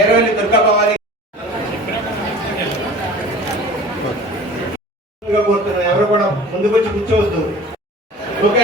గేరవెల్లి దుర్గాబావాది కోరుతున్నాను ఎవరు కూడా ముందుకు వచ్చి కూర్చోవద్దు. ఓకే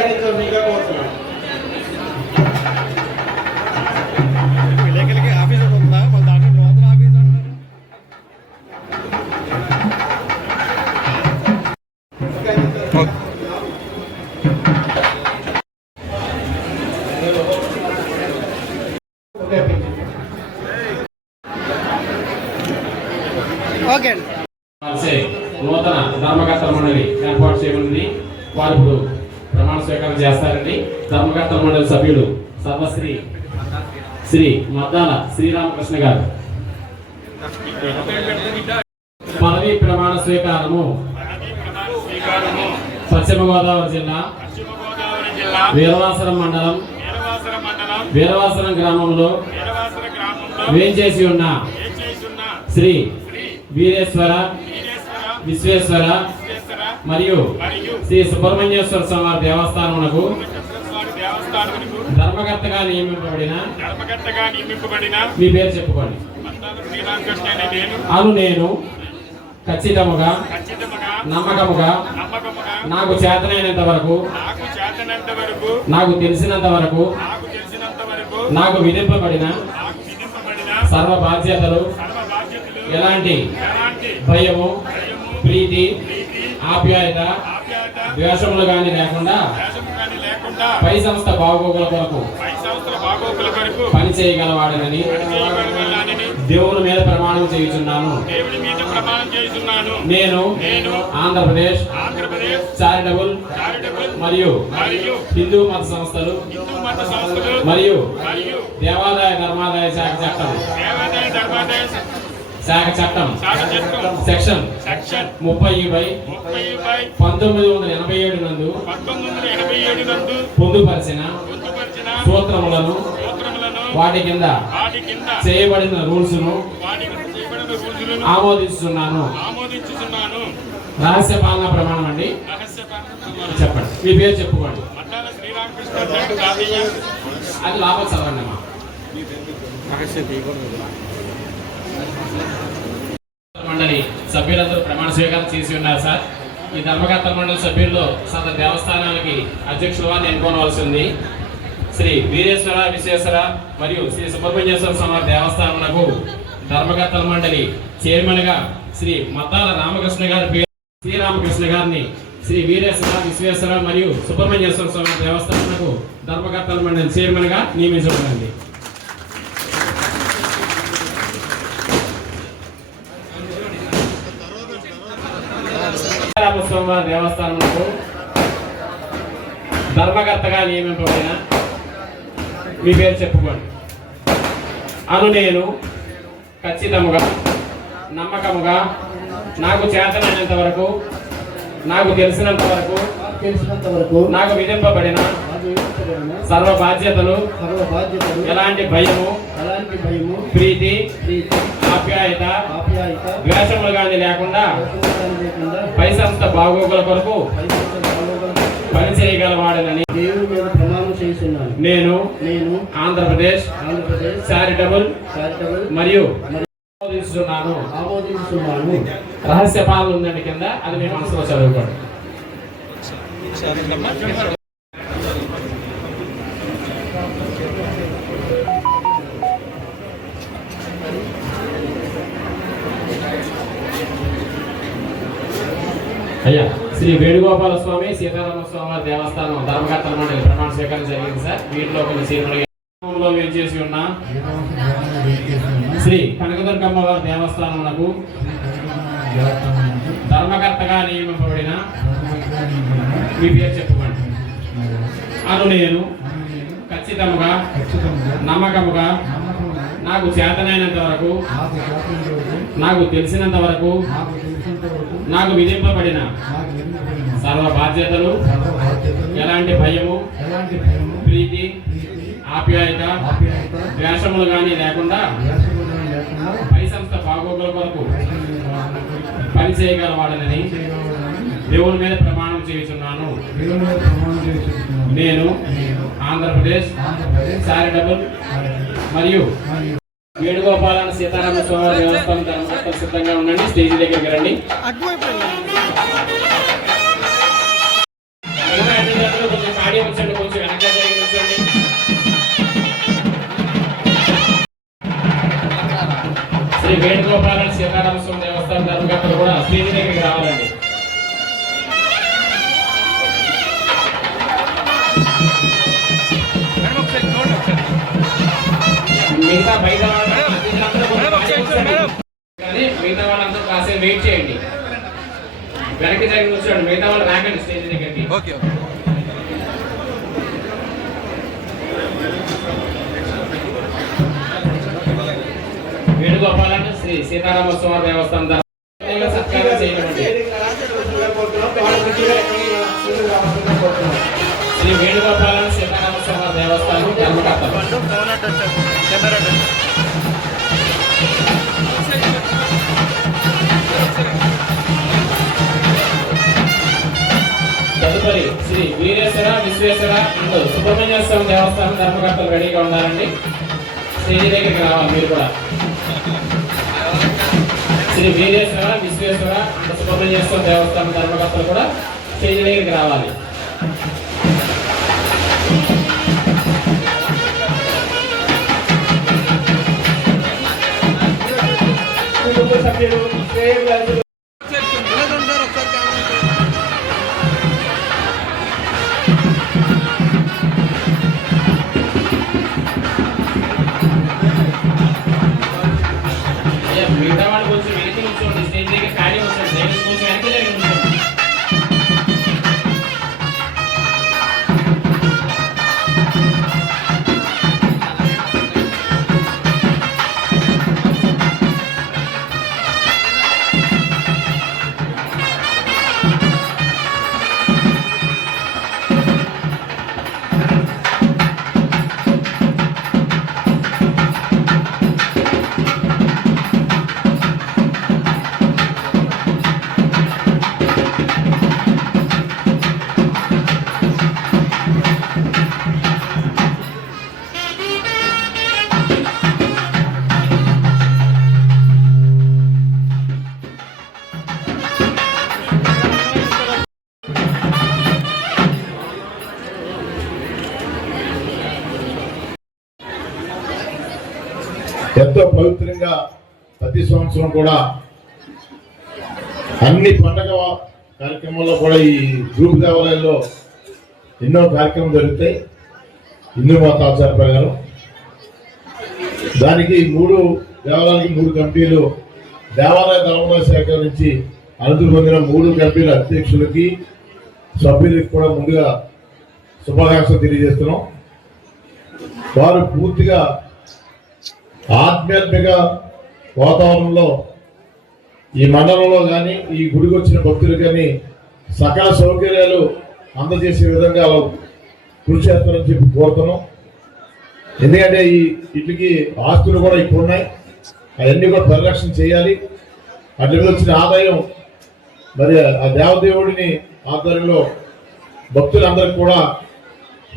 శ్రీరామకృష్ణ గారు. పదవీ ప్రమాణ స్వీకారము. పశ్చిమ గోదావరి జిల్లా. వీరవాసరం మండలం. వీరవాసరం గ్రామంలో వేంచేసి ఉన్న శ్రీ వీరేశ్వర విశ్వేశ్వర మరియు శ్రీ సుబ్రహ్మణ్యేశ్వర స్వామి స్వామి దేవస్థానమునకు ధర్మకర్తగా నియమింపబడిన ధర్మకర్తగా నియమింపబడిన మీ పేరు చెప్పుకోండి. అనే నేను. ఖచ్చితముగా నమ్మకముగా నాకు చేతనైనంత వరకు నాకు చేతనంత వరకు నాకు తెలిసినంత వరకు నాకు విధింపబడిన సర్వ బాధ్యతలు ఎలాంటి భయము ప్రీతి ఆప్యాయత ద్వేషములు గాని లేకుండా దేశము కానీ లేకుండా పై సంస్థ బాగోగుల కొరకు పని చేయగలవాడనని దేవుని మీద ప్రమాణం చేయుచున్నాను. దేవుని మీద ప్రమాణం చేస్తున్నాను నేను ఆంధ్రప్రదేశ్ ఆంధ్రప్రదేశ్ చారిటబుల్ మరియు మరియు హిందూ మత సంస్థలు మరియు మరియు దేవాదాయ ధర్మాదాయ శాఖ చట్టం శాఖ చట్టం సెక్షన్ సెక్షన్. ముప్పై బై పంతొమ్మిది వందల ఎనభై ఏడు నందు పంతొమ్మిది వందల ఎనభై ఏడు నందు పొందుపరిచిన పొందుపరిచిన సూత్రములను వాటి కింద వాటి కింద చేయబడిన రూల్స్ను ఆమోదిస్తున్నాను. రహస్య పాలన ప్రమాణం అండి. చెప్పండి. మీ పేరు చెప్పుకోండి. అది లాభం చదవండి అమ్మా. రహస్య తీయకూడదు. మండలి సభ్యులందరూ ప్రమాణ స్వీకారం చేసి ఉన్నారు సార్. ఈ ధర్మకర్తల మండలి సభ్యుల్లో సత దేవస్థానానికి అధ్యక్షులుగా ఎన్నుకోవలసి శ్రీ వీరేశ్వర విశ్వేశ్వర మరియు శ్రీ సుబ్రహ్మణ్యేశ్వర స్వామి దేవస్థానమునకు ధర్మకర్తల మండలి చైర్మన్గా శ్రీ మద్దాల రామకృష్ణ గారి పేరు శ్రీరామకృష్ణ గారిని శ్రీ వీరేశ్వర విశ్వేశ్వర మరియు సుబ్రహ్మణ్యేశ్వర స్వామి దేవస్థానకు ధర్మకర్తల మండలి చైర్మన్గా నియమించబడింది. రామస్వామి దేవస్థానంలో ధర్మకర్తగా నియమింపబడిన మీ పేరు చెప్పుకోండి. అను నేను ఖచ్చితముగా నమ్మకముగా నాకు చేతనైనంత వరకు నాకు తెలిసినంత వరకు తెలిసినంత వరకు నాకు విధింపబడిన సర్వ బాధ్యతలు సర్వ బాధ్యతలు ఎలాంటి భయము అలాంటి భయము ప్రీతి ప్రీతి ఆప్యాయత ఆప్యాయత ద్వేషములు కానీ లేకుండా వ్యసనాలు లేకుండా పై సంస్థ బాగోగుల కొరకు పరిశుద్ధ భావోగంతో పని చేయగలవాడనని దేవుని మీద ప్రమాణం చేస్తున్నాను. నేను నేను ఆంధ్రప్రదేశ్ ఆంధ్రప్రదేశ్ చారిటబుల్ చారిటబుల్ మరియు మరియు ఆమోదిస్తున్నాను. ఆమోదిస్తున్నాను. రహస్య పాలన ఉందండి కింద అది మీ మనసులో చదువుకోండి. అయ్యా శ్రీ వేణుగోపాల స్వామి సీతారామ స్వామి వారి దేవస్థానం ధర్మకర్తల మండలి ప్రమాణ స్వీకారం జరిగింది సార్. వీటిలో కొన్ని సీమలో చేసి ఉన్న. శ్రీ కనకదుర్గమ్మ వారి దేవస్థానమునకు ధర్మకర్తగా నియమింపబడిన మీ పేరు చెప్పుకోండి. అను నేను ఖచ్చితముగా నమ్మకముగా నాకు చేతనైనంత వరకు నాకు తెలిసినంత వరకు నాకు విధింపబడిన సర్వ బాధ్యతలు ఎలాంటి భయము ప్రీతి ఆప్యాయత ద్వేషములు కానీ లేకుండా పై సంస్థ బాగోగుల కొరకు పని చేయగలవాడనని దేవుని మీద ప్రమాణం చేస్తున్నాను నేను ఆంధ్రప్రదేశ్ చారిటబుల్ మరియు వేణుగోపాలన సీతారామ స్వామి దేవస్థానం ధర్మకర్తలు సిద్ధంగా ఉండండి స్టేజ్ దగ్గరికి రండి. మిగతా అన్ని జతలు కొంచెం ఖాళీ ఉంచండి కొంచెం వెనక జరిగి ఉంచండి శ్రీ వేణుగోపాలన సీతారామ స్వామి దేవస్థానం ధర్మకర్తలు కూడా స్టేజ్ దగ్గరికి రావాలండి. మిగతా బయట మిగతా వాళ్ళందరూ కాసేపు వెయిట్ చేయండి. వెనక్కి జరిగి కూర్చోండి. మిగతా వాళ్ళు రాకండి స్టేజ్ దగ్గరికి. ఓకే. వేణుగోపాలన శ్రీ సీతారామ స్వామి దేవస్థానం శ్రీ వీరేశ్వర విశ్వేశ్వర అండ్ సుబ్రహ్మణ్య స్వామి దేవస్థానం ధర్మకర్తలు రెడీగా ఉన్నారండి స్టేజ్ దగ్గరికి రావాలి మీరు కూడా. శ్రీ వీరేశ్వర విశ్వేశ్వర అండ్ సుబ్రహ్మణ్య స్వామి దేవస్థానం ధర్మకర్తలు కూడా స్టేజ్ దగ్గరికి రావాలి. సభ్యులు సంవత్సరం కూడా అన్ని పండగ కార్యక్రమాల్లో కూడా ఈ గ్రూప్ దేవాలయంలో ఎన్నో కార్యక్రమాలు జరుగుతాయి. హిందూ మత ఆచార ప్రకారం దానికి మూడు దేవాలయానికి మూడు కమిటీలు దేవాలయ ధర్మదాయ శాఖ నుంచి అనుమతి పొందిన మూడు కమిటీల అధ్యక్షులకి సభ్యులకి కూడా ముందుగా శుభాకాంక్షలు తెలియజేస్తున్నాం. వారు పూర్తిగా ఆధ్యాత్మిక వాతావరణంలో ఈ మండలంలో కానీ ఈ గుడికి వచ్చిన భక్తులు కానీ సకల సౌకర్యాలు అందజేసే విధంగా కృషి చేస్తారని చెప్పి కోరుతున్నాం. ఎందుకంటే ఈ ఇంటికి ఆస్తులు కూడా ఇప్పుడు ఉన్నాయి అవన్నీ కూడా పరిరక్షణ చేయాలి. అట్లా మీద వచ్చిన ఆదాయం మరి ఆ దేవదేవుడిని ఆధ్వర్యంలో భక్తులందరికి కూడా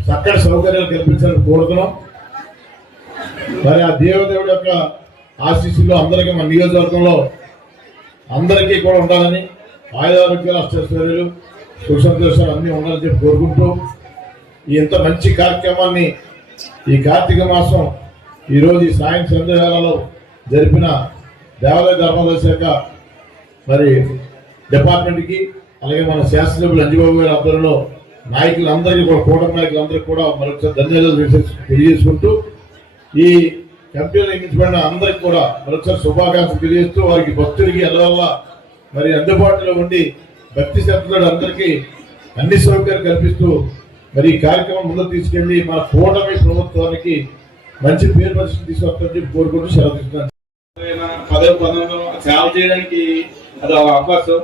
చక్కటి సౌకర్యాలు కల్పించాలని కోరుతున్నాం. మరి ఆ దేవదేవుడి యొక్క ఆశీస్సులు అందరికీ మన నియోజకవర్గంలో అందరికీ కూడా ఉండాలని ఆయుధారోగ్యాలు రాష్ట్ర సుఖ సంతోషాలు అన్నీ ఉండాలని చెప్పి కోరుకుంటూ ఇంత మంచి కార్యక్రమాన్ని ఈ కార్తీక మాసం ఈరోజు ఈ సాయం సంధ్యాలలో జరిపిన దేవాలయ ధర్మాదాయ శాఖ మరి డిపార్ట్మెంట్కి అలాగే మన శాసనసభ్యులు అంజబాబు గారి ఆధ్వర్యంలో నాయకులందరికీ కూడా కూటమి నాయకులందరికీ కూడా మరొకసారి ధన్యవాదాలు తెలియజేసుకుంటూ ఈ ఎంపీలు నియమించబడిన అందరికి కూడా మరొకసారి శుభాకాంక్షలు తెలియజేస్తూ వారికి భక్తులకి ఎల్లవల్ల మరి అందుబాటులో ఉండి భక్తి శ్రద్ధలు అందరికీ అన్ని సౌకర్యాలు కల్పిస్తూ మరి ఈ కార్యక్రమం ముందుకు తీసుకెళ్ళి మన కూటమి ప్రభుత్వానికి మంచి పేరు పరిస్థితి తీసుకొస్తామని చెప్పి కోరుకుంటూ సెలవు తీసుకున్నాను పదవి పదంలో సేవ చేయడానికి అది ఒక అవకాశం.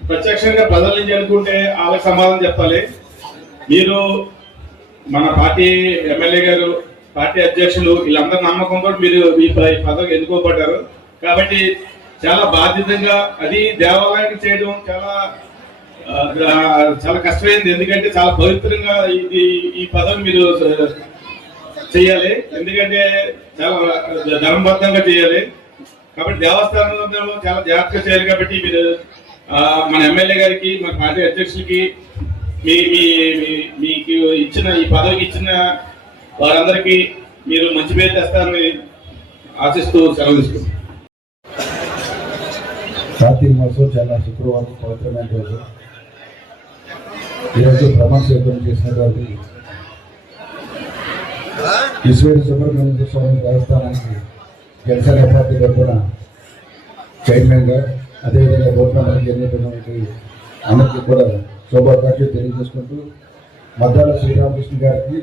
ప్రత్యక్షంగా ప్రజల నుంచి అనుకుంటే వాళ్ళకి సమాధానం చెప్పాలి. మీరు మన పార్టీ ఎమ్మెల్యే గారు పార్టీ అధ్యక్షులు వీళ్ళందరి నమ్మకంతో మీరు ఈ ప- ఈ పదవికి ఎన్నుకోబడ్డారు. కాబట్టి చాలా బాధ్యతంగా అది దేవాలయానికి చేయడం చాలా చాలా కష్టమైంది. ఎందుకంటే చాలా పవిత్రంగా ఇది ఈ పదవి మీరు చేయాలి. ఎందుకంటే చాలా ధర్మబద్ధంగా చేయాలి. కాబట్టి దేవస్థానంలో చాలా జాగ్రత్తగా చేయాలి కాబట్టి మీరు మన ఎమ్మెల్యే గారికి మన పార్టీ అధ్యక్షులకి మీ- మీకు ఇచ్చిన ఈ పదవికి ఇచ్చిన వారందరికీ మీరు మంచి పేరు తెస్తారని ఆశిస్తూ సెలవు తీసుకుంటాం కార్తీక మాసం చాలా శుక్రవారం పవిత్రమైన రోజు. ఈరోజు ప్రమాణ స్వీకారం చేసినటువంటి విశ్వేశ్వర సుబ్రహ్మణ్య స్వామి దేవస్థానానికి జనసేన పార్టీ తరఫున చైర్మన్గా అదేవిధంగా బోర్డు చెందినటువంటి ఎన్నికైనటువంటి అందరికీ కూడా శుభాకాంక్షలు తెలియజేసుకుంటూ మద్దాల శ్రీరామకృష్ణ గారికి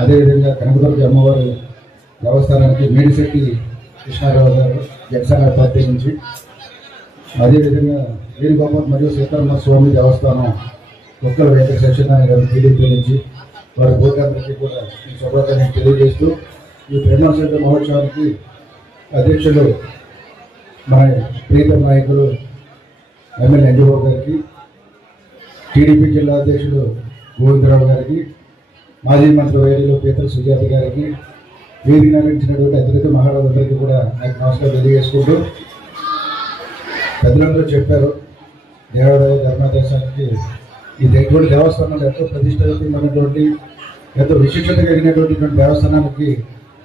అదేవిధంగా కనకదుర్గ అమ్మవారి దేవస్థానానికి మేడిశెట్టి కృష్ణారావు గారు జనసేన పార్టీ నుంచి. అదేవిధంగా వీరగోపాల్ మరియు సీతారామ స్వామి దేవస్థానం ఒక్కల వెంకట సత్యనారాయణ గారు టీడీపీ నుంచి. వారి భోగాందరికీ కూడా ఈ శుభాకాన్ని తెలియజేస్తూ ఈ ప్రేమాశంకర మహోత్సవానికి అధ్యక్షులు మన ప్రీతం నాయకులు ఎమ్మెల్యే అంజబాబు గారికి టీడీపీ జిల్లా అధ్యక్షుడు గోవిందరావు గారికి మాజీ మంత్రి వైద్యులు పీతల సుజాత గారికి వీరికి నిర్వహించినటువంటి అతిథి మహారాజులందరికీ కూడా నాకు నమస్కారం తెలియజేసుకుంటూ పెద్దలందరూ చెప్పారు దేవాలయ ధర్మాదేశానికి ఈ ఎటువంటి దేవస్థానంలో ఎంతో ప్రతిష్టమైనటువంటి ఎంతో విశిష్టత కలిగినటువంటి దేవస్థానానికి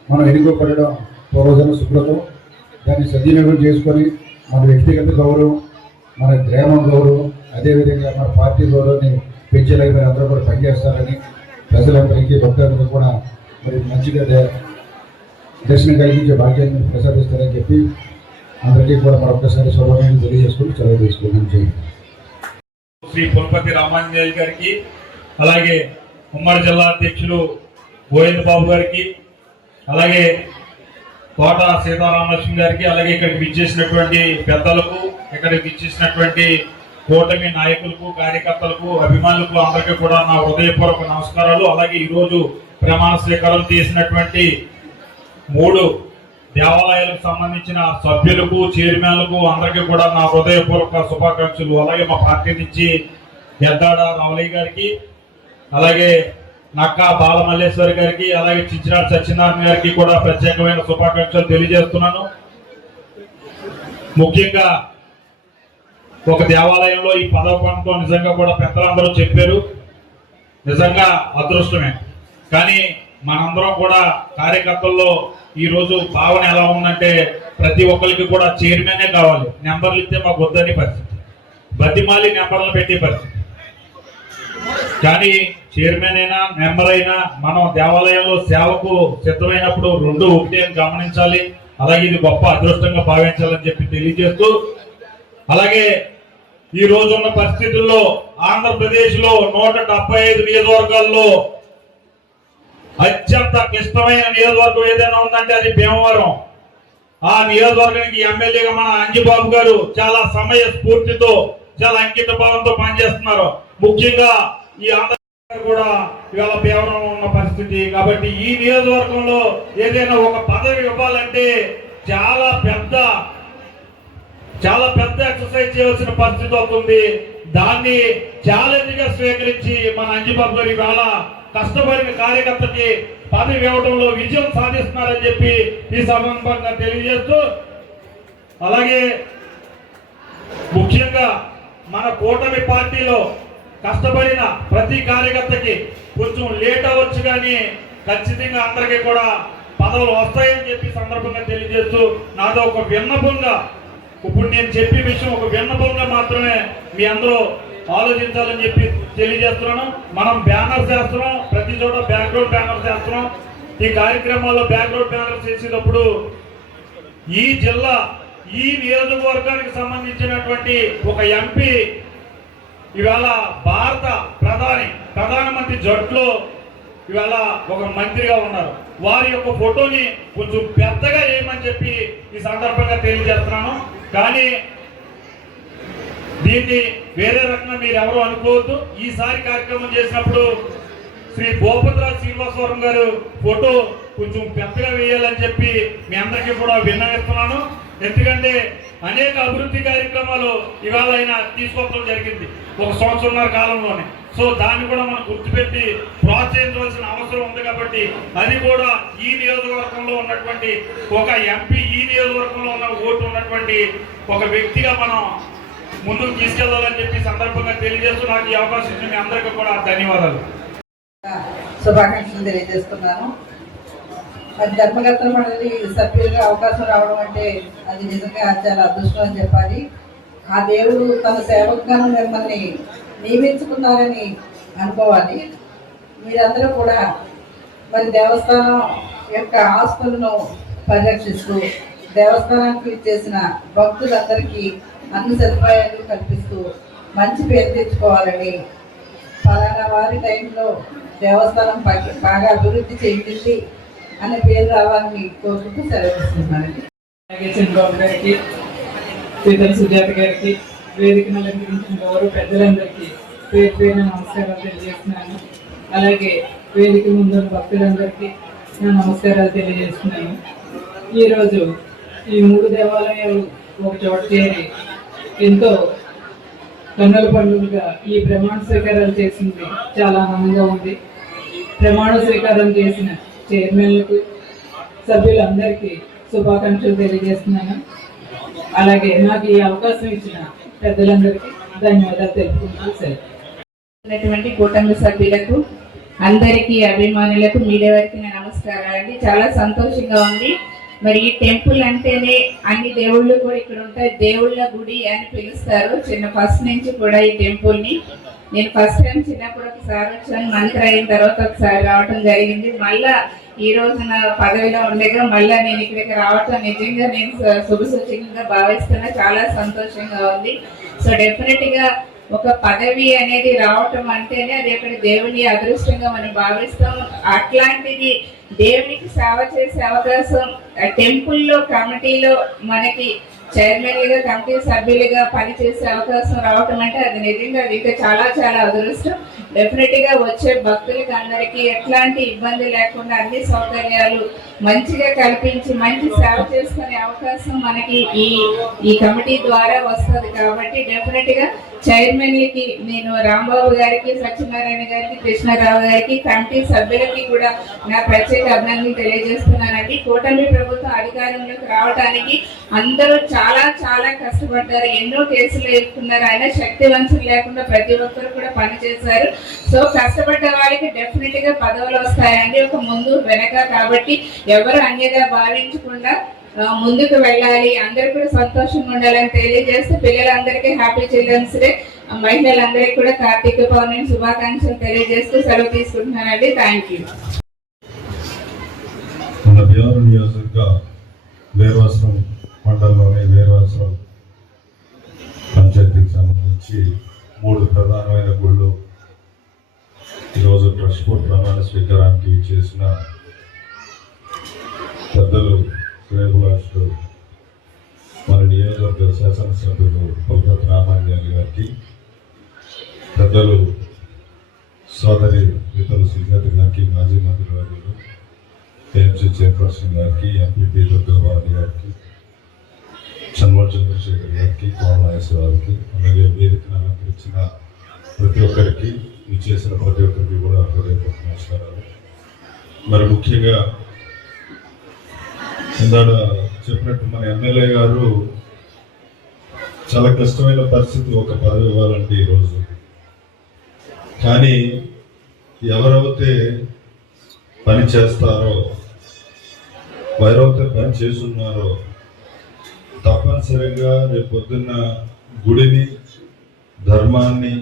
మనం ఎన్నుకోబడడం పూర్వజన శుభ్రతం. దాన్ని సద్వినియోగం చేసుకొని మన వ్యక్తిగత గౌరవం మన గ్రామం గౌరవం అదేవిధంగా మన పార్టీ గౌరవాన్ని పెంచేలాగా మీరు అందరూ కూడా పనిచేస్తారని ప్రజలందరికీ భక్తులందరికీ కూడా మరి మంచిగా దర్శనం కలిగించే భాగ్యాన్ని ప్రసాదిస్తారని చెప్పి అందరికీ కూడా మరొకసారి శుభాకాంక్షలు తెలియజేసుకుని సెలవు తీసుకున్నాను శ్రీ పులపతి రామాంజనేయ గారికి అలాగే ఉమ్మడి జిల్లా అధ్యక్షులు గోవింద్ బాబు గారికి అలాగే కోట సీతారామలక్ష్మి గారికి అలాగే ఇక్కడికి విచ్చేసినటువంటి పెద్దలకు ఇక్కడికి విచ్చేసినటువంటి కూటమి నాయకులకు కార్యకర్తలకు అభిమానులకు అందరికీ కూడా నా హృదయపూర్వక నమస్కారాలు. అలాగే ఈరోజు ప్రమాణ స్వీకారం చేసినటువంటి మూడు దేవాలయాలకు సంబంధించిన సభ్యులకు చైర్మన్లకు అందరికీ కూడా నా హృదయపూర్వక శుభాకాంక్షలు. అలాగే మా పార్టీ నుంచి ఎద్దాడ రావులయ్య గారికి అలాగే నక్క బాలమల్లేశ్వరి గారికి అలాగే చిచ్చినాడు సత్యనారాయణ గారికి కూడా ప్రత్యేకమైన శుభాకాంక్షలు తెలియజేస్తున్నాను. ముఖ్యంగా ఒక దేవాలయంలో ఈ పదవ ప్రాంతం నిజంగా కూడా పెద్దలందరూ చెప్పారు. నిజంగా అదృష్టమే. కానీ మనందరం కూడా కార్యకర్తల్లో ఈరోజు భావన ఎలా ఉందంటే ప్రతి ఒక్కరికి కూడా చైర్మనే కావాలి. నెంబర్లు ఇస్తే మాకు వద్దని పరిస్థితి. బతిమాలి నెంబర్లు పెట్టే పరిస్థితి. కానీ చైర్మన్ అయినా మెంబర్ అయినా మనం దేవాలయంలో సేవకు సిద్ధమైనప్పుడు రెండు ఒకటే గమనించాలి. అలాగే ఇది గొప్ప అదృష్టంగా భావించాలని చెప్పి తెలియజేస్తూ అలాగే ఈ రోజున్న పరిస్థితుల్లో ఆంధ్రప్రదేశ్లో నూట డెబ్బై ఐదు నియోజకవర్గాల్లో అత్యంత క్లిష్టమైన నియోజకవర్గం ఏదైనా ఉందంటే అది భీమవరం. ఆ నియోజకవర్గానికి ఎమ్మెల్యేగా మన అంజిబాబు గారు చాలా సమయ స్ఫూర్తితో చాలా అంకిత భావంతో పనిచేస్తున్నారు. ముఖ్యంగా ఈ ఆంధ్రప్రదేశ్ కూడా ఇవాళ భీమవరం ఉన్న పరిస్థితి. కాబట్టి ఈ నియోజకవర్గంలో ఏదైనా ఒక పదవి ఇవ్వాలంటే చాలా పెద్ద చాలా పెద్ద ఎక్సర్సైజ్ చేయాల్సిన పరిస్థితి అవుతుంది. దాన్ని ఛాలెంజ్గా స్వీకరించి మన అంజబాబు గారు ఇవాళ కష్టపడిన కార్యకర్తకి పదవి ఇవ్వడంలో విజయం సాధిస్తున్నారని చెప్పి ఈ సందర్భంగా తెలియజేస్తూ అలాగే ముఖ్యంగా మన కూటమి పార్టీలో కష్టపడిన ప్రతి కార్యకర్తకి కొంచెం లేట్ అవ్వచ్చు కానీ ఖచ్చితంగా అందరికీ కూడా పదవులు వస్తాయని చెప్పి సందర్భంగా తెలియజేస్తూ నాతో ఒక విన్నపంగా ఇప్పుడు నేను చెప్పే విషయం ఒక విన్నపంగా మాత్రమే మీ అందరూ ఆలోచించాలని చెప్పి తెలియజేస్తున్నాను. మనం బ్యానర్స్ చేస్తున్నాం ప్రతి చోట బ్యాక్గ్రౌండ్ బ్యానర్స్ చేస్తున్నాం ఈ కార్యక్రమాల్లో బ్యాక్గ్రౌండ్ బ్యానర్స్ చేసేటప్పుడు ఈ జిల్లా ఈ నియోజకవర్గానికి సంబంధించినటువంటి ఒక ఎంపీ ఇవాళ భారత ప్రధాని ప్రధానమంత్రి జట్లో ఇవాళ ఒక మంత్రిగా ఉన్నారు. వారి యొక్క ఫోటోని కొంచెం పెద్దగా వేయమని చెప్పి ఈ సందర్భంగా తెలియజేస్తున్నాను. కానీ దీన్ని వేరే రకంగా మీరు ఎవరు అనుకోవద్దు. ఈసారి కార్యక్రమం చేసినప్పుడు శ్రీ భూపతిరాజ్ శ్రీనివాసవరం గారు ఫోటో కొంచెం పెద్దగా వేయాలని చెప్పి మీ అందరికీ కూడా విన్నవిస్తున్నాను. ఎందుకంటే అనేక అభివృద్ధి కార్యక్రమాలు ఇవాళ ఆయన తీసుకోవడం జరిగింది. ఒక సంవత్సరంన్నర కాలంలోనే. సో దాన్ని కూడా మనం గుర్తుపెట్టి ప్రోత్సహించవలసిన అవసరం ఉంది కాబట్టి అది కూడా ఈ నియోజకవర్గంలో ఉన్నటువంటి ఒక ఎంపీ ఈ నియోజకవర్గంలో ఉన్న ఓటు ఉన్నటువంటి ఒక వ్యక్తిగా మనం ముందుకు తీసుకెళ్ళాలని చెప్పి సందర్భంగా తెలియజేస్తూ నాకు ఈ అవకాశం ఇచ్చిన మీ అందరికీ కూడా ధన్యవాదాలు. శుభాకాంక్షలు తెలియజేస్తున్నాను. మరి ధర్మకర్తల మండలి సభ్యులుగా అవకాశం రావడం అంటే అది నిజంగా చాలా అదృష్టం అని చెప్పాలి. ఆ దేవుడు తన సేవకుగా మిమ్మల్ని నియమించుకున్నారని అనుకోవాలి. మీరందరూ కూడా మరి దేవస్థానం యొక్క ఆస్తులను పరిరక్షిస్తూ దేవస్థానానికి చేసిన భక్తులందరికీ అన్ని సదుపాయాలు కల్పిస్తూ మంచి పేరు తెచ్చుకోవాలని ఫలానా వారి టైంలో దేవస్థానం బాగా- అభివృద్ధి చెందింది అనే పేరు రావాలని కోరుకుంటూ సెలవిస్తున్నానండి అలాగే చంద్రబాబు గారికి సీతల సుజాత గారికి వేదికను అలంకరించిన గౌరవ పెద్దలందరికీ పేరు పేరున నమస్కారాలు తెలియజేస్తున్నాను. అలాగే వేదిక ముందు భక్తులందరికీ నా నమస్కారాలు తెలియజేస్తున్నాను. ఈరోజు ఈ మూడు దేవాలయాలు ఒక చోట చేరి ఎంతో కన్నుల పండుగగా ఈ ప్రమాణ స్వీకారాలు చేసింది చాలా ఆనందంగా ఉంది. ప్రమాణ స్వీకారం చేసిన చైర్మన్లకు సభ్యులందరికీ శుభాకాంక్షలు తెలియజేస్తున్నాను. అలాగే నాకు ఈ అవకాశం ఇచ్చిన పెద్దలందరికీ ధన్యవాదాలు తెలుపుకుంటూ సెలవు. ఉన్నటువంటి కూటమి సభ్యులకు అందరికీ అభిమానులకు మీడియా వారికి నమస్కారాలండి. అండి చాలా సంతోషంగా ఉంది. మరి ఈ టెంపుల్ అంటేనే అన్ని దేవుళ్ళు కూడా ఇక్కడ ఉంటాయి. దేవుళ్ళ గుడి అని పిలుస్తారు. చిన్న ఫస్ట్ నుంచి కూడా ఈ టెంపుల్ని. నేను ఫస్ట్ టైం చిన్నప్పుడు ఒకసారి వచ్చాను. మంత్రి అయిన తర్వాత ఒకసారి రావటం జరిగింది. మళ్ళా ఈ రోజు నా పదవిలో ఉండగా మళ్ళీ నేను ఇక్కడికి రావటం నిజంగా నేను శుభసూచకంగా భావిస్తున్నా. చాలా సంతోషంగా ఉంది. సో డెఫినెట్గా ఒక పదవి అనేది రావటం అంటేనే అది అక్కడ దేవుని అదృష్టంగా మనం భావిస్తాం. అట్లాంటిది దేవునికి సేవ చేసే అవకాశం టెంపుల్లో కమిటీలో మనకి చైర్మన్లుగా కమిటీ సభ్యులుగా పనిచేసే అవకాశం రావటం అంటే అది నిజంగా అది ఇంకా చాలా చాలా అదృష్టం. డెఫినెట్గా వచ్చే భక్తులకి అందరికీ ఎట్లాంటి ఇబ్బంది లేకుండా అన్ని సౌకర్యాలు మంచిగా కల్పించి మంచి సేవ చేసుకునే అవకాశం మనకి ఈ ఈ కమిటీ ద్వారా వస్తుంది కాబట్టి డెఫినెట్గా చైర్మన్లకి నేను రాంబాబు గారికి సత్యనారాయణ గారికి కృష్ణారావు గారికి కమిటీ సభ్యులకి కూడా నా ప్రత్యేక అభినందనలు తెలియజేస్తున్నానండి. కూటమి ప్రభుత్వం అధికారంలోకి రావడానికి అందరూ చాలా చాలా కష్టపడ్డారు. ఎన్నో కేసులు ఎదుర్కొన్నారు. ఆయన శక్తి వంచన లేకుండా ప్రతి ఒక్కరు కూడా పనిచేశారు. సో కష్టపడ్డ వాళ్ళకి డెఫినెట్గా పదవులు వస్తాయండి. ఒక ముందు వెనక కాబట్టి ఎవరు అన్యగా భావించకుండా ముందుకు వెళ్ళాలి. అందరూ కూడా సంతోషంగా ఉండాలని తెలియజేస్తూ పిల్లలందరికీ హ్యాపీ చిల్డ్రన్స్ డే మహిళలందరికీ కూడా కార్తీక పౌర్ణమి శుభాకాంక్షలు తెలియజేస్తూ సెలవు తీసుకుంటున్నానండి. థ్యాంక్ యూ మన భీమవరం నియోజకవర్గ వేర్వాసరం మండలంలోని వేర్వాసరం పంచాయతీకి సంబంధించి మూడు ప్రధానమైన గుళ్ళు. ఈరోజు ట్రస్ట్ బోర్డ్ ప్రమాణ స్వీకారానికి చేసిన పెద్దలు శ్రేయభిలాషులు మన నియోజకవర్గ శాసనసభ్యులు పొలకత రామాంజలి గారికి పెద్దలు సోదరి మిత్రులు సుజాత గారికి మాజీ మంత్రివర్యులు టీఎంసీ చైర్పర్సన్ గారికి ఎంపీపీ దుర్గాబాబు గారికి చన్మల్ చంద్రశేఖర్ గారికి కోమలాయేశ్వరరావుకి అలాగే వేదికను అలంకరించిన ప్రతి ఒక్కరికి ఇచ్చేసిన ప్రతి ఒక్కరికి కూడా హృదయపూర్వక నమస్కారాలు. మరి ముఖ్యంగా ఇందాడ చెప్పినట్టు మన ఎమ్మెల్యే గారు చాలా కష్టమైన పరిస్థితి ఒక పదవి ఇవ్వాలంటే ఈరోజు కానీ ఎవరైతే పని చేస్తారో ఎవరైతే పని చేస్తున్నారో తప్పనిసరిగా రేపు పొద్దున్న గుడిని ధర్మాన్ని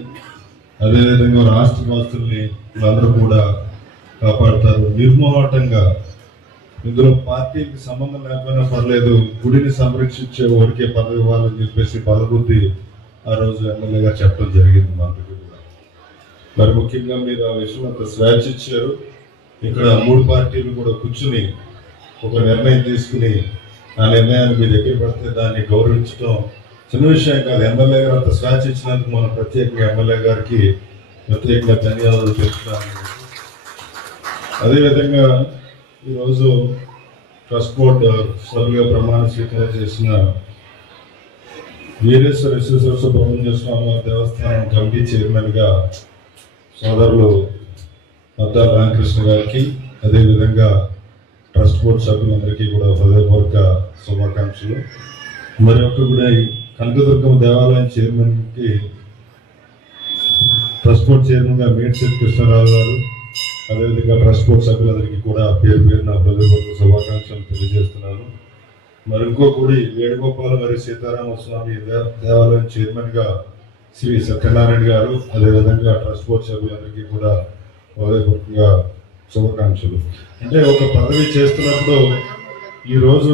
అదేవిధంగా రాష్ట్ర వాస్తుల్ని వీళ్ళందరూ కూడా కాపాడతారు. నిర్మోహటంగా ఇందులో పార్టీకి సంబంధం లేకపోయినా పర్లేదు గుడిని సంరక్షించే వాడికే పదవి ఇవ్వాలని చెప్పేసి బలబుద్ధి ఆ రోజు ఎమ్మెల్యేగా చెప్పడం జరిగింది మంత్రికి కూడా. మరి ముఖ్యంగా మీరు ఆ విషయంలో అంత స్వేచ్ఛ ఇచ్చారు ఇక్కడ మూడు పార్టీలు కూడా కూర్చుని ఒక నిర్ణయం తీసుకుని ఆ నిర్ణయాన్ని మీ దగ్గర పడితే దాన్ని గౌరవించడం చిన్న విషయం కాదు. ఎమ్మెల్యే గారు అంత స్వేచ్ఛ ఇచ్చినందుకు మనం ప్రత్యేకంగా ఎమ్మెల్యే గారికి ప్రత్యేకంగా ధన్యవాదాలు చెప్తాను అదేవిధంగా ఈరోజు ట్రస్ట్ బోర్డు సభ్యులుగా ప్రమాణ స్వీకారం చేసిన వీరేశ్వర విశ్వేశ్వర సుబ్రహ్మణ్య స్వామి దేవస్థానం కమిటీ చైర్మన్గా సోదరులు మద్దాల రామకృష్ణ గారికి అదేవిధంగా ట్రస్ట్ బోర్డు సభ్యులందరికీ కూడా హృదయపూర్వక శుభాకాంక్షలు. మరి ఒక్క కూడా కనకదుర్గం దేవాలయం చైర్మన్కి ట్రస్ట్ బోర్డు చైర్మన్గా శ్రీ కృష్ణారావు గారు అదేవిధంగా ట్రస్ట్ బోర్డు సభ్యులందరికీ కూడా పేరు పేరు నా హృదయపూర్వక శుభాకాంక్షలు తెలియజేస్తున్నాను. మరి ఇంకో గుడి వేణుగోపాల్ మరియు సీతారామ స్వామి దేవాలయం చైర్మన్గా శ్రీ సత్యనారాయణ గారు అదేవిధంగా ట్రస్ట్ బోర్డు సభ్యులందరికీ కూడా హృదయపూర్వకంగా శుభాకాంక్షలు. అంటే ఒక పదవి చేస్తున్నప్పుడు ఈరోజు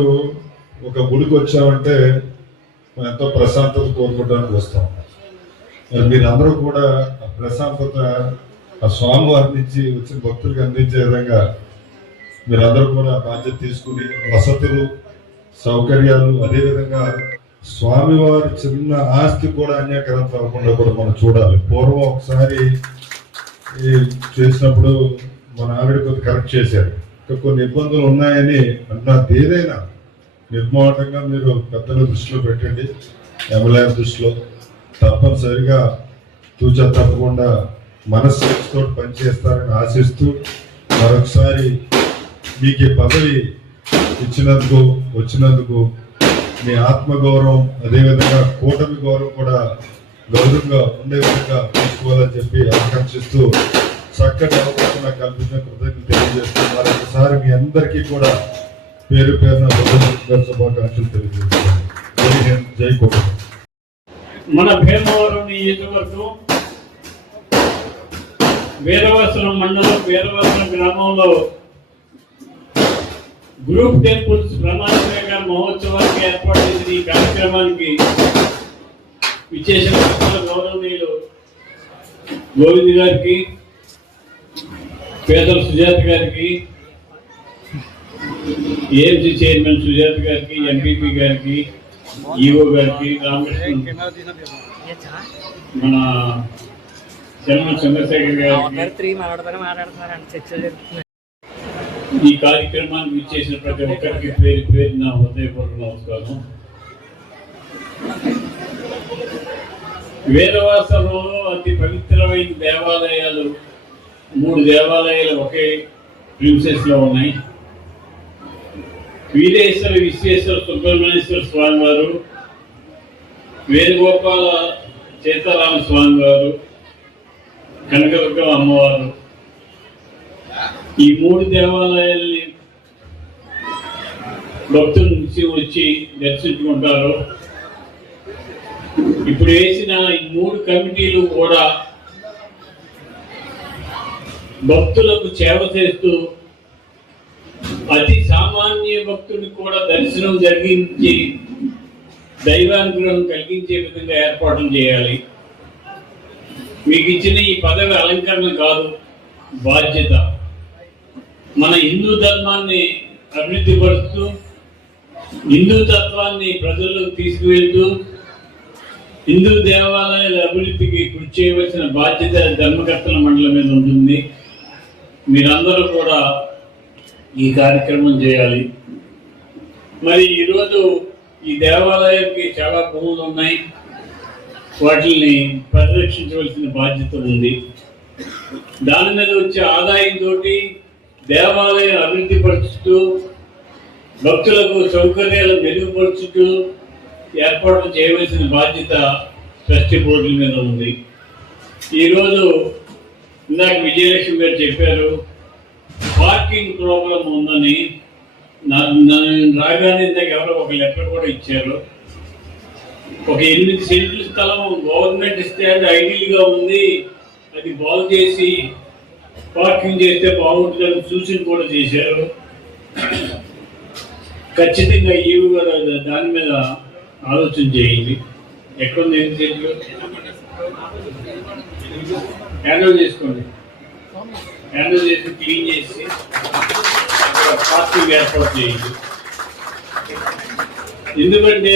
ఒక గుడికి వచ్చామంటే మేము ఎంతో ప్రశాంతత కోరుకోవడానికి వస్తాం. మరి మీరందరూ కూడా ప్రశాంతత ఆ స్వామివారి నుంచి వచ్చిన భక్తులకు అందించే విధంగా మీరందరూ కూడా బాధ్యత తీసుకుని వసతులు సౌకర్యాలు అదేవిధంగా స్వామివారి చిన్న ఆస్తి కూడా అన్యాకరణ కాకుండా కూడా మనం చూడాలి. పూర్వం ఒకసారి చేసినప్పుడు మన ఆవిడ కొద్ది కరెక్ట్ చేశారు. ఇంకా కొన్ని ఇబ్బందులు ఉన్నాయని అన్నది ఏదైనా నిర్మోహటంగా మీరు పెద్దల దృష్టిలో పెట్టండి. ఎమ్మెల్యే దృష్టిలో తప్పనిసరిగా తూచా తప్పకుండా మనస్సుతో పనిచేస్తారని ఆశిస్తూ మరొకసారి మీకు పదవి ఇచ్చినందుకు వచ్చినందుకు మీ ఆత్మగౌరవం అదేవిధంగా కూటమి గౌరవం కూడా గౌరవంగా ఉండే విధంగా తీసుకోవాలని చెప్పి ఆకాంక్షిస్తూ చక్కటి అవకాశం నాకు కల్పించిన కృతజ్ఞత తెలియజేస్తూ మరొకసారి మీ అందరికీ కూడా పేరు పేరున శుభాకాంక్షలు తెలియజేస్తున్నాను. జై హింద్ జై కూటమి. మన భీమవరం నియోజకవర్గం వీరవసరం మండలం వీరవసరం గ్రామంలో గ్రూప్ టెంపుల్స్ ప్రమాణ స్వీకార మహోత్సవానికి ఏర్పాటు చేసిన ఈ కార్యక్రమానికి పెద్దల గౌరవనీయులు గోవింద్ గారికి పేదల సుజాత గారికి ఏఎంసీ చైర్మన్ సుజాత గారికి ఎంపీపీ గారికి ఈఓ గారికి రామకృష్ణ మన చంద్రశేఖర్ గారికి ఈ కార్యక్రమానికి ఇచ్చేసిన ప్రతి ఒక్కరికి పేరు పేరు నా హృదయపూర్వక నమస్కారం. వేదవాసంలో అతి పవిత్రమైన దేవాలయాలు మూడు దేవాలయాలు ఒకే ప్రిన్సెస్లో ఉన్నాయి. వీరేశ్వర విశ్వేశ్వర సుబ్రహ్మణ్యేశ్వర స్వామి వారు వేణుగోపాల సీతారామ స్వామి వారు కనకదుర్గం అమ్మవారు. ఈ మూడు దేవాలయాల్ని భక్తుల నుంచి వచ్చి దర్శించుకుంటారు. ఇప్పుడు వేసిన ఈ మూడు కమిటీలు కూడా భక్తులకు సేవ చేస్తూ అతి సామాన్య భక్తుడికి కూడా దర్శనం జరిగించి దైవానుగ్రహం కలిగించే విధంగా ఏర్పాట్లు చేయాలి. మీకు ఇచ్చిన ఈ పదవి అలంకరణ కాదు బాధ్యత. మన హిందూ ధర్మాన్ని అభివృద్ధి పరుస్తూ హిందూ తత్వాన్ని ప్రజల్లోకి తీసుకువెళ్తూ హిందూ దేవాలయాల అభివృద్ధికి కృషి చేయవలసిన బాధ్యత ధర్మకర్తల మండలం మీద ఉంటుంది. మీరందరూ కూడా ఈ కార్యక్రమం చేయాలి. మరి ఈరోజు ఈ దేవాలయానికి చాలా భూములు ఉన్నాయి. వాటిని పరిరక్షించవలసిన బాధ్యత ఉంది. దాని మీద వచ్చే ఆదాయంతో దేవాలయం అభివృద్ధి పరుచుతూ భక్తులకు సౌకర్యాలు మెరుగుపరుచుతూ ఏర్పాట్లు చేయవలసిన బాధ్యత ట్రస్టీ బోర్డుల మీద ఉంది. ఈరోజు ఇందాక విజయలక్ష్మి గారు చెప్పారు పార్కింగ్ ప్రాబ్లం ఉందని నా- రాగానే ఇందాక ఎవరో ఒక లెటర్ కూడా ఇచ్చారు. ఒక ఎనిమిది సెంట్ల స్థలం గవర్నమెంట్ ఇస్తే అది ఐడియల్గా ఉంది. అది బాగు చేసి పార్కింగ్ చేస్తే బాగుంటుందని సూచన కూడా చేశారు. ఖచ్చితంగా ఈవి గారు దాని మీద ఆలోచన చేయండి. ఎక్కడుంది ఎనిమిది సెంట్లు? హ్యాండిల్ చేసుకోండి. హ్యాండిల్ చేసి క్లీన్ చేసి పార్కింగ్ ఏర్పాటు చేయండి. ఎందుకంటే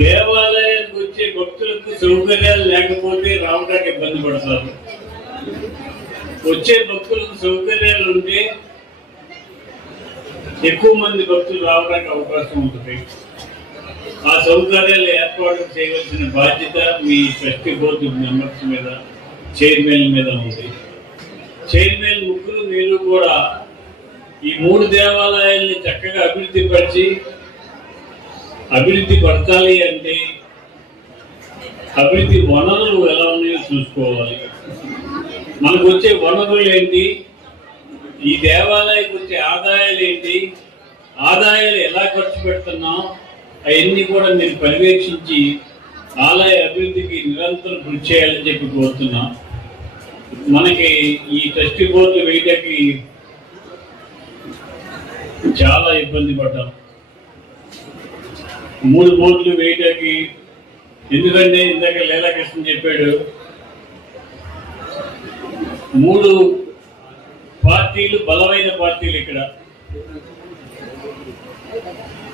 దేవాలయానికి వచ్చే భక్తులకు సౌకర్యాలు లేకపోతే రావడానికి ఇబ్బంది పడతారు. వచ్చే భక్తులకు సౌకర్యాలు ఉంటే ఎక్కువ మంది భక్తులు రావడానికి అవకాశం ఉంటుంది. ఆ సౌకర్యాలు ఏర్పాటు చేయవలసిన బాధ్యత మీ ట్రస్టీ బోర్డు మెంబర్స్ మీద చైర్మన్ మీద ఉంది. చైర్మన్ ముగ్గురు మీరు కూడా ఈ మూడు దేవాలయాల్ని చక్కగా అభివృద్ధి పరిచి అభివృద్ధి పడతాలి అంటే అభివృద్ధి వనరులు ఎలా ఉన్నాయో చూసుకోవాలి. మనకు వచ్చే వనరులు ఏంటి? ఈ దేవాలయకు వచ్చే ఆదాయాలు ఏంటి? ఆదాయాలు ఎలా ఖర్చు పెడుతున్నాం? అవన్నీ కూడా మీరు పర్యవేక్షించి ఆలయ అభివృద్ధికి నిరంతరం కృషి చేయాలని చెప్పి కోరుతున్నాం. మనకి ఈ ట్రస్టీ బోర్డు వేయటానికి చాలా ఇబ్బంది పడ్డాం. మూడు బోర్డులు వేయడానికి ఎందుకంటే ఇందాక లీలాకృష్ణ చెప్పాడు మూడు పార్టీలు బలమైన పార్టీలు ఇక్కడ.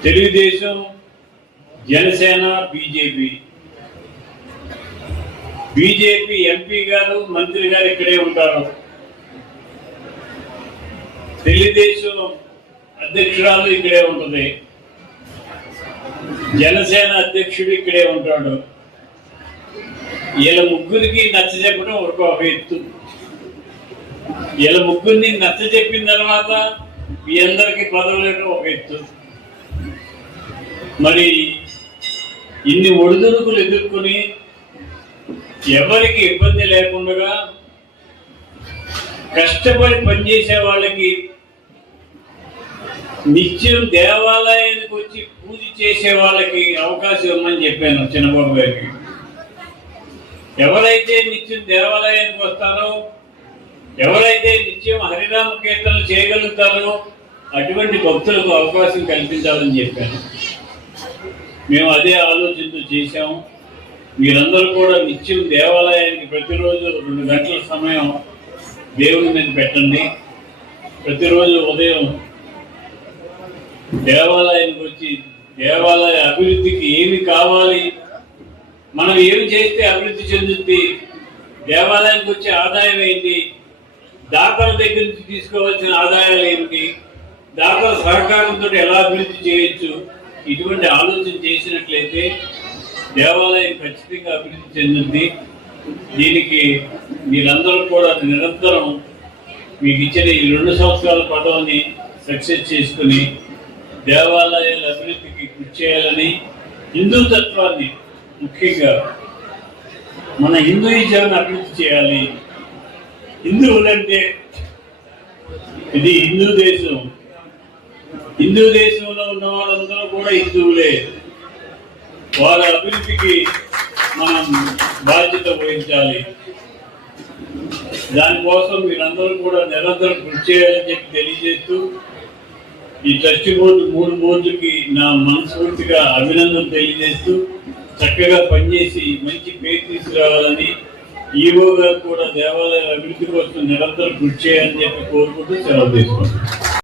Telugu Desam Janasena BJP. BJP MP గారు మంత్రి గారు ఇక్కడే ఉంటారు. తెలుగుదేశం అధ్యక్షురాలు ఇక్కడే ఉంటుంది. జనసేన అధ్యక్షుడు ఇక్కడే ఉంటాడు. వీళ్ళ ముగ్గురికి నచ్చ చెప్పడం ఒక ఎత్తు. వీళ్ళ ముగ్గురిని నచ్చ చెప్పిన తర్వాత మీ అందరికి పదవులు ఒక ఎత్తు. మరి ఇన్ని ఒడిదుడుకులు ఎదుర్కొని ఎవరికి ఇబ్బంది లేకుండా కష్టపడి పనిచేసే వాళ్ళకి నిత్యం దేవాలయానికి వచ్చి పూజ చేసే వాళ్ళకి అవకాశం ఇవ్వమని చెప్పాను చిన్నబాబు గారికి. ఎవరైతే నిత్యం దేవాలయానికి వస్తారో ఎవరైతే నిత్యం హరినామ కీర్తనలు చేయగలుగుతారో అటువంటి భక్తులకు అవకాశం కల్పించాలని చెప్పాను. మేము అదే ఆలోచనతో చేశాము. మీరందరూ కూడా నిత్యం దేవాలయానికి ప్రతిరోజు రెండు గంటల సమయం దేవుని మీద పెట్టండి. ప్రతిరోజు ఉదయం దేవాలయానికి వచ్చి దేవాలయ అభివృద్ధికి ఏమి కావాలి? మనం ఏమి చేస్తే అభివృద్ధి చెందుద్ది? దేవాలయానికి వచ్చే ఆదాయం ఏంటి? దాతల దగ్గర నుంచి తీసుకోవాల్సిన ఆదాయాలు ఏమిటి? దాతల సహకారంతో ఎలా అభివృద్ధి చేయొచ్చు? ఇటువంటి ఆలోచన చేసినట్లయితే దేవాలయం ఖచ్చితంగా అభివృద్ధి చెందుద్ది. దీనికి మీరందరూ కూడా నిరంతరం మీకు ఇచ్చిన ఈ రెండు సంవత్సరాల పదవిని సక్సెస్ చేసుకుని దేవాలయాల అభివృద్ధికి కృషి చేయాలని హిందూ తత్వాన్ని ముఖ్యంగా మన హిందూయిజాన్ని అభివృద్ధి చేయాలి. హిందువులంటే ఇది హిందూ దేశం. హిందూ దేశంలో ఉన్న వాళ్ళందరూ కూడా హిందువులే. వారి అభివృద్ధికి మనం బాధ్యత వహించాలి. దానికోసం మీరందరూ కూడా నిరంతరం కృషి చేయాలని చెప్పి తెలియజేస్తూ ఈ ట్రస్ట్ బోర్డు మూడు బోర్డుకి నా మనస్ఫూర్తిగా అభినందన తెలియజేస్తూ చక్కగా పనిచేసి మంచి పేరు తీసుకురావాలని ఈవో గారు కూడా దేవాలయ అభివృద్ధి కోసం నిరంతరం కృషి చేయాలని చెప్పి కోరుకుంటూ సెలవు తీసుకుంటాం